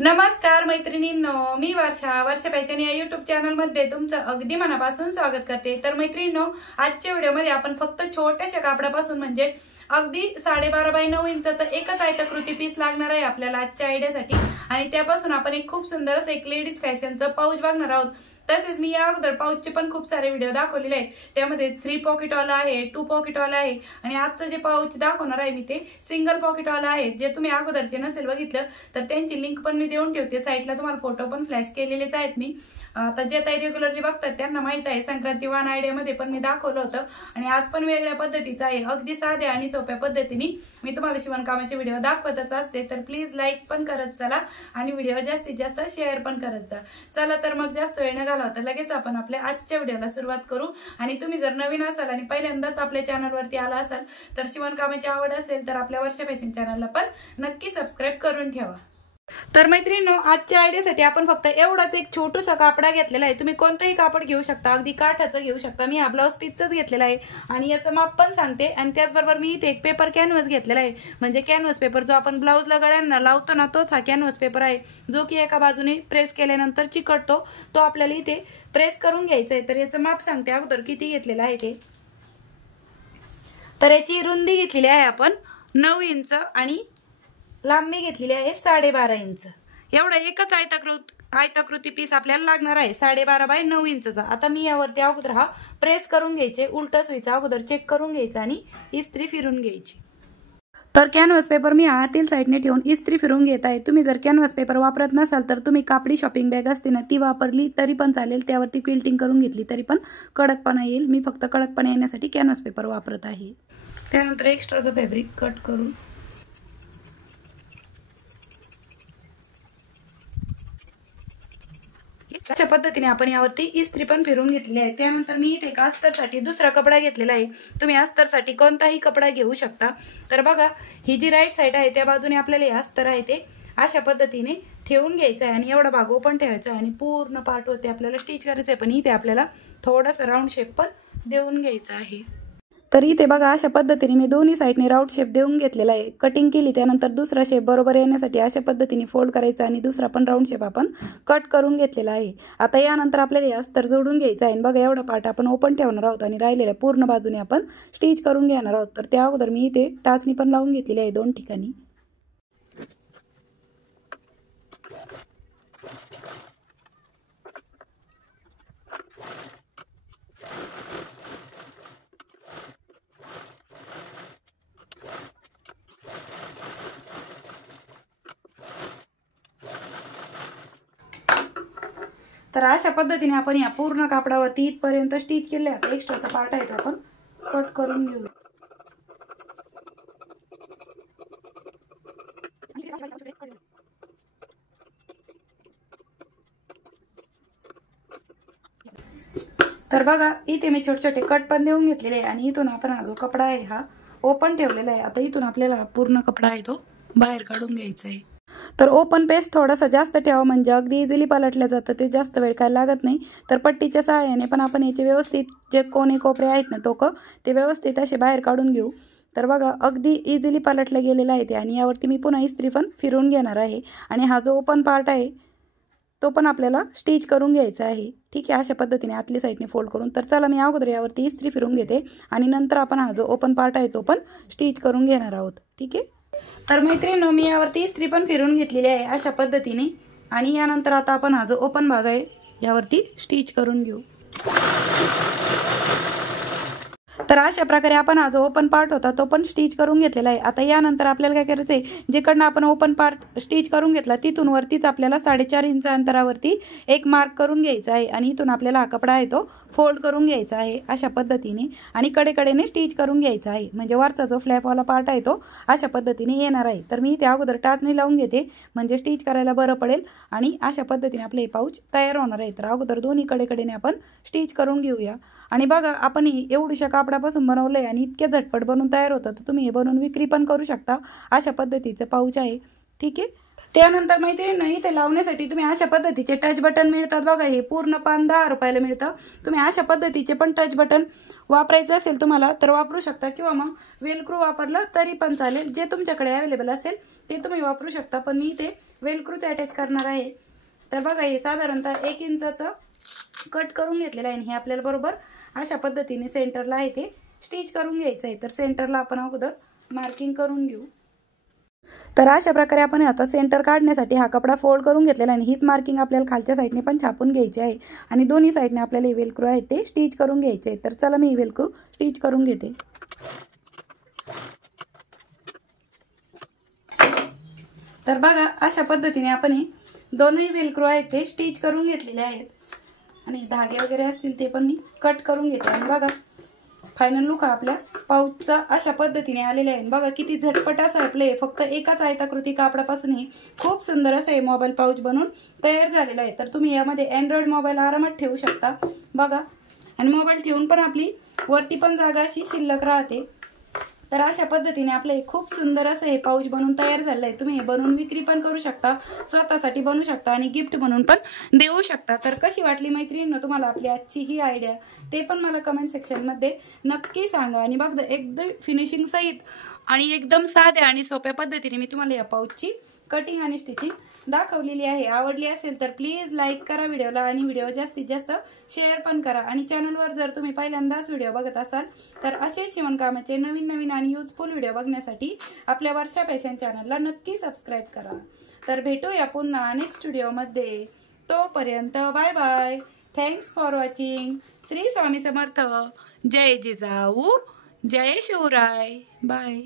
नमस्कार मैत्रिणींनो, मी वर्षा फॅशन या YouTube चॅनल मध्ये तुमचं अगदी मनापासून स्वागत करते। तर मैत्रिणींनो, आजच्या व्हिडिओमध्ये आपण फक्त छोट्याशा कापडापासून म्हणजे अगदी 12.5 बाय 9 इंचाचा एकच आयताकृती पीस लागणार आहे आपल्याला आजच्या आयडियासाठी। आणि त्यापासून आपण एक खूप सुंदर असं एक लेडीज फॅशनचं पाऊच बघणार आहोत। तसेच मी या अगोदर पाऊचचे पण खूप सारे व्हिडिओ दाखवलेले आहेत। त्यामध्ये 3 पॉकेट वाला आहे, 2 पॉकेट वाला आहे आणि आजचं जे पाऊच दाखवणार आहे मी ते सिंगल पॉकेट वाला आहे। जे तुम्ही अगोदरचे नसेल बघितलं तर त्यांची लिंक पण मी देऊन ठेवते साइटला, तुम्हाला फोटो पण फ्लॅश केलेलेच आहेत मी। आता जे ताई रेग्युलरली बघतात त्यांना माहित आहे, संक्रांती वन आयडिया मध्ये पण मी दाखवलं होतं आणि आज पण वेगळ्या पद्धतीचं आहे। अगदी साध्या आणि सोप्या पद्धतीने मी तुम्हाला शिवणकामाचे व्हिडिओ दाखवतच असते। तर प्लीज लाईक पण करत चला आणि व्हिडिओ जास्तीत जास्त शेअर पण करत जा। चला तर मग जास्त वेळ न घालवता लगेच आपण आपल्या आजच्या व्हिडिओला सुरुवात करू। आणि तुम्ही जर नवीन असाल आणि पहिल्यांदाच आपल्या चॅनलवरती आला असाल तर शिवणकामाची आवड असेल तर आपल्या वर्षा फॅशन चॅनलला पण नक्की सबस्क्राइब करून ठेवा। तर मैत्रिणींनो, आजच्या आयडियासाठी आपण फक्त एवढाच एक छोटूसा कापडा घेतलेला आहे। तुम्ही कोणतेही कापड घेऊ शकता, अगदी काठाचं घेऊ शकता। मी हा ब्लाउज पीसचाच घेतलेला आहे आणि याचं माप पण सांगते। आणि त्याचबरोबर मी इथे एक पेपर कॅनव्हास घेतलेला आहे, म्हणजे कॅनव्हास पेपर जो आपण ब्लाउजला गळ्यांना लावतो ना, तोच हा कॅनव्हास पेपर आहे, जो की एका बाजूने प्रेस केल्यानंतर चिकटतो। तो आपल्याला इथे प्रेस करून घ्यायचा आहे। तर याचं माप सांगते अगोदर किती घेतलेलं आहे ते। तर याची रुंदी घेतलेली आहे आपण 9 इंच आणि लांबी घेतलेली आहे 12.5 इंच। एवढा एकच आयताकृती पीस आपल्याला लागणार आहे 12.5 बाय 9 इंचचा। आता मी यावरती अगोदर हा प्रेस करून घ्यायचे, उलट सुईचा अगोदर चेक करून घ्यायचा आणि इस्त्री फिरून घ्यायची। तर कॅनव्हास पेपर मी हातील साईडने ठेवून इस्त्री फिरून घेत आहे। तुम्ही जर कॅनव्हास पेपर वापरत नसाल तर तुम्ही कापडी शॉपिंग बॅग असते ना, ती वापरली तरी पण चालेल, त्यावरती क्विल्टिंग करून घेतली तरी पण कडकपणा येईल। मी फक्त कडकपणा येण्यासाठी कॅनव्हास पेपर वापरत आहे। त्यानंतर एक्स्ट्राचं फॅब्रिक कट करून अशा पद्धतीने आपण यावरती इस्त्री पण फिरून घेतली आहे। त्यानंतर मी इथे अस्तरसाठी दुसरा कपडा घेतलेला आहे। तुम्ही अस्तरसाठी कोणताही कपडा घेऊ शकता। तर बघा, ही जी राईट साइड आहे त्या बाजूने आपल्याला हे अस्तर आहे ते अशा पद्धतीने ठेवून घ्यायचं आहे आणि एवढा भाग ओपन ठेवायचा आहे आणि पूर्ण पार्ट होते आपल्याला स्टिच करायचं आहे। पण इथे आपल्याला थोडासा राऊंड शेप पण देऊन घ्यायचा आहे। तर इथे बघा, अशा पद्धतीने मी दोन्ही साइडने राऊंड शेप देऊन घेतलेला आहे। कटिंग केली त्यानंतर दुसरा शेप बरोबर येण्यासाठी अशा पद्धतीने फोल्ड करायचा आणि दुसरा पण राऊंड शेप आपण कट करून घेतलेला आहे। आता यानंतर आपल्याला अस्तर जोडून घ्यायचं आहे। बघा, एवढा पार्ट आपण ओपन ठेवणार आहोत आणि राहिलेल्या पूर्ण बाजूने आपण स्टिच करून घेणार आहोत। तर त्या अगोदर मी इथे टाचणी पण लावून घेतलेली आहे 2 ठिकाणी। तर अशा पद्धतीने आपण या पूर्ण कापडावरती इथपर्यंत स्टिच केले। आता एक्स्ट्राचा पार्ट आहे तो आपण कट करून घेऊ। तर बघा, इथे मी छोटे छोटे कट पण देऊन घेतलेले आहे आणि इथून आपण हा जो कपडा आहे हा ओपन ठेवलेला आहे। आता इथून आपल्याला पूर्ण कपडा आहे तो बाहेर काढून घ्यायचा आहे। तर ओपन पेस थोडासा जास्त ठेवा, म्हणजे अगदी इझिली पलटलं जातं, ते जास्त वेळ काय लागत नाही। तर पट्टीच्या सहाय्याने पण आपण याचे व्यवस्थित जे कोणे कोपरे आहेत ना, टोकं, ते व्यवस्थित असे बाहेर काढून घेऊ। तर बघा, अगदी इझिली पलटलं गेलेलं आहे ते आणि यावरती मी पुन्हा इस्त्री पण फिरून घेणार आहे आणि हा जो ओपन पार्ट आहे तो पण आपल्याला स्टिच करून घ्यायचा आहे। ठीक आहे, अशा पद्धतीने आतली साईडने फोल्ड करून। तर चला, मी अगोदर यावरती इस्त्री फिरून घेते आणि नंतर आपण हा जो ओपन पार्ट आहे तो पण स्टिच करून घेणार आहोत। ठीक आहे, तर मैत्रिणींनो, मी यावरती इस्त्री पण फिरून घेतलेली आहे अशा पद्धतीने आणि यानंतर आता आपण हा जो ओपन भाग आहे यावरती स्टिच करून घेऊ। तर अशा प्रकारे आपण हा जो ओपन पार्ट होता तो पण स्टिच करून घेतलेला आहे। आता यानंतर आपल्याला काय करायचं आहे, जिकडनं आपण ओपन पार्ट स्टिच करून घेतला तिथून वरतीच आपल्याला 4.5 इंच अंतरावरती एक मार्क करून घ्यायचा आहे आणि इथून आपल्याला हा कपडा आहे तो फोल्ड करून घ्यायचा आहे अशा पद्धतीने आणि कडेकडेने स्टिच करून घ्यायचा आहे, म्हणजे वरचा जो फ्लॅपवाला पार्ट आहे तो अशा पद्धतीने येणार आहे। तर मी इथे अगोदर टाचणी लावून घेते, म्हणजे स्टिच करायला बरं पडेल आणि अशा पद्धतीने आपले पाऊच तयार होणार आहे। तर अगोदर दोन्ही कडेकडेने आपण स्टिच करून घेऊया। आणि बघा, आपण एवढ्याशा कापडापासून बनवलंय आणि इतके झटपट बनवून तयार होतं, तर तुम्ही हे बनवून विक्री पण करू शकता। अशा पद्धतीचं पाऊच आहे। ठीक आहे, त्यानंतर मैत्रिणींनो इथे लावण्यासाठी तुम्ही अशा पद्धतीचे टच बटन मिळतात बघा, हे पूर्ण पान 10 रुपयाला मिळतं। तुम्ही अशा पद्धतीचे पण टच बटन वापरायचं असेल तुम्हाला तर वापरू शकता, किंवा मग वेलक्रू वापरलं तरी पण चालेल, जे तुमच्याकडे अवेलेबल असेल ते तुम्ही वापरू शकता। पण मी इथे वेलक्रूच अटॅच करणार आहे। तर बघा हे साधारणतः 1 इंचाचं कट करून घेतलेलं आहे। हे आपल्याला बरोबर अशा पद्धतीने सेंटरला आहे ते स्टिच करून घ्यायचं आहे। तर सेंटरला आपण अगोदर मार्किंग करून घेऊ। तर अशा प्रकारे आपण आता सेंटर काढण्यासाठी हा कपडा फोल्ड करून घेतलेला आहे। हीच मार्किंग आपल्याला खालच्या साईडने पण छापून घ्यायची आहे आणि दोन्ही साईडने आपल्याला हे वेलक्रू आहे ते स्टिच करून घ्यायचे आहे। तर चला मी वेलक्रू स्टिच करून घेते। तर बघा अशा पद्धतीने आपण हे दोन्ही वेलक्रू आहेत ते स्टिच करून घेतलेले आहेत आणि धागे वगैरे असतील ते पण मी कट करून घेते। आणि बघा फायनल लुक आपल्या पाऊचचा अशा पद्धतीने आलेला आहे। बघा किती झटपट असं आपले फक्त एकाच आयताकृती कापडापासून हे खूप सुंदर असं हे मोबाईल पाऊच बनवून तयार झालेला आहे। तर तुम्ही यामध्ये अँड्रॉइड मोबाईल आरामात ठेवू शकता बघा, आणि मोबाईल ठेवून पण आपली वरती पण जागा अशी शिल्लक राहते। तर अशा पद्धतीने आपले खूप सुंदर असं हे पाऊच बनवून तयार झालं आहे। तुम्ही हे बनवून विक्री पण करू शकता, स्वतःसाठी बनवू शकता आणि गिफ्ट म्हणून पण देऊ शकता। तर कशी वाटली मैत्रिणींनो तुम्हाला आपली आजची ही आयडिया ते पण मला कमेंट सेक्शन मध्ये नक्की सांगा। आणि बघा एकदम फिनिशिंग सहित आणि एकदम साध्या आणि सोप्या पद्धतीने मी तुम्हाला या पाऊचची कटिंग आणि स्टिचिंग दाखवलेली आहे। आवडली असेल तर प्लीज लाईक करा व्हिडिओला आणि व्हिडिओ जास्तीत जास्त शेअर पण करा। आणि चॅनलवर जर तुम्ही पहिल्यांदाच व्हिडिओ बघत असाल तर असे शिवणकामाचे नवीन नवीन आणि युजफुल व्हिडिओ बघण्यासाठी आपल्या वर्षा फॅशन चॅनलला नक्की सबस्क्राईब करा। तर भेटूया पुन्हा नेक्स्ट व्हिडिओमध्ये, तोपर्यंत bye bye. Thanks for watching. Shri Swami Samarth. जय जिजाऊ, जय शिवराय। बाय।